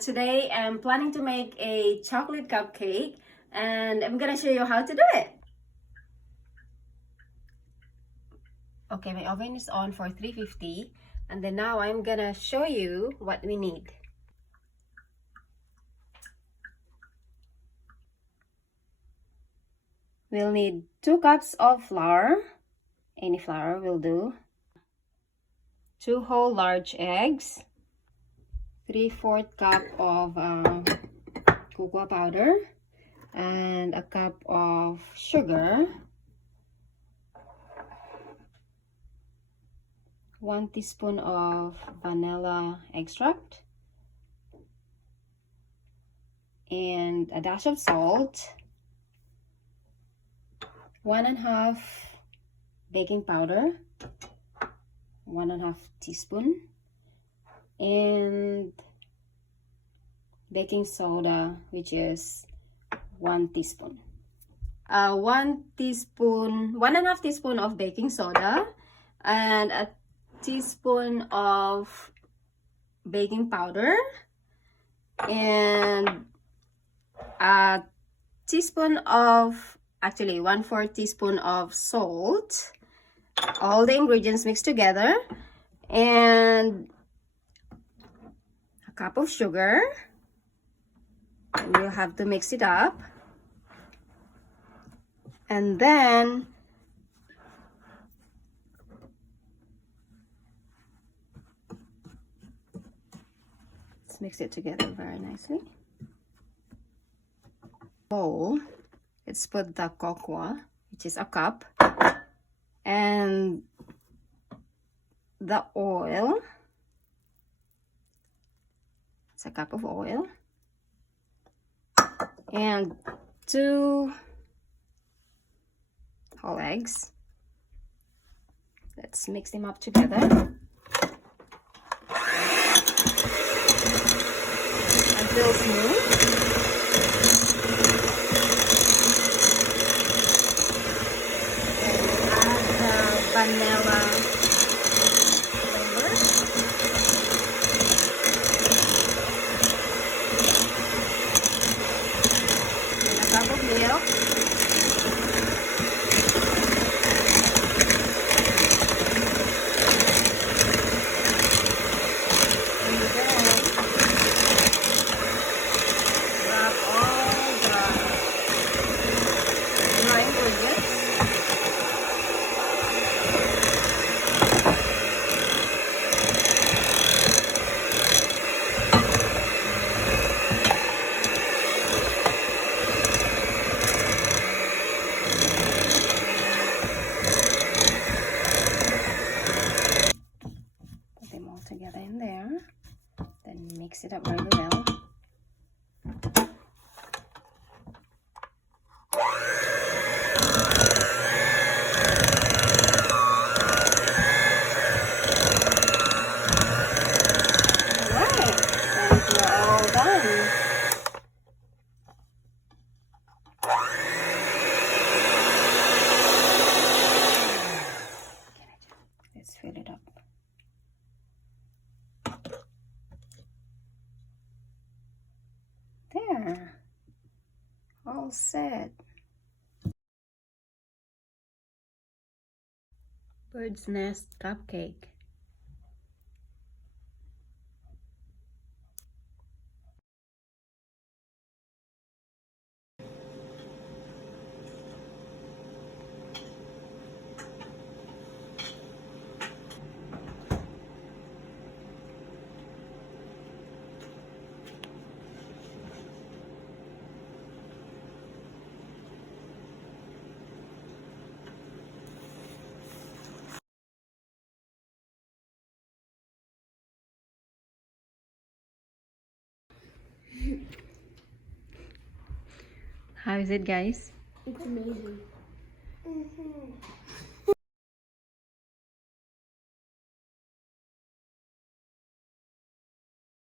Today I'm planning to make a chocolate cupcake and I'm gonna show you how to do it. Okay, my oven is on for 350 and then now I'm gonna show you what we need. We'll need 2 cups of flour, any flour will do, 2 whole large eggs, 3/4 cup of cocoa powder, and a cup of sugar, 1 teaspoon of vanilla extract, and a dash of salt, 1½ baking powder, 1½ teaspoon, and baking soda, which is 1 teaspoon. 1 teaspoon, 1½ teaspoon of baking soda, and a teaspoon of baking powder, and a teaspoon of, actually 1/4 teaspoon of salt. All the ingredients mixed together, and a cup of sugar. We'll have to mix it up, and then let's mix it together very nicely. Bowl, let's put the cocoa, which is a cup, and the oil, it's a cup of oil, and 2 whole eggs. Let's mix them up together until smooth. Vanilla flavor. And a cup of milk. And then wrap all the dry ingredients. Together in there, then mix it up very well. Alright, and we're all done. Let's fill it up. There, all set. Bird's nest cupcake. How is it, guys? It's amazing.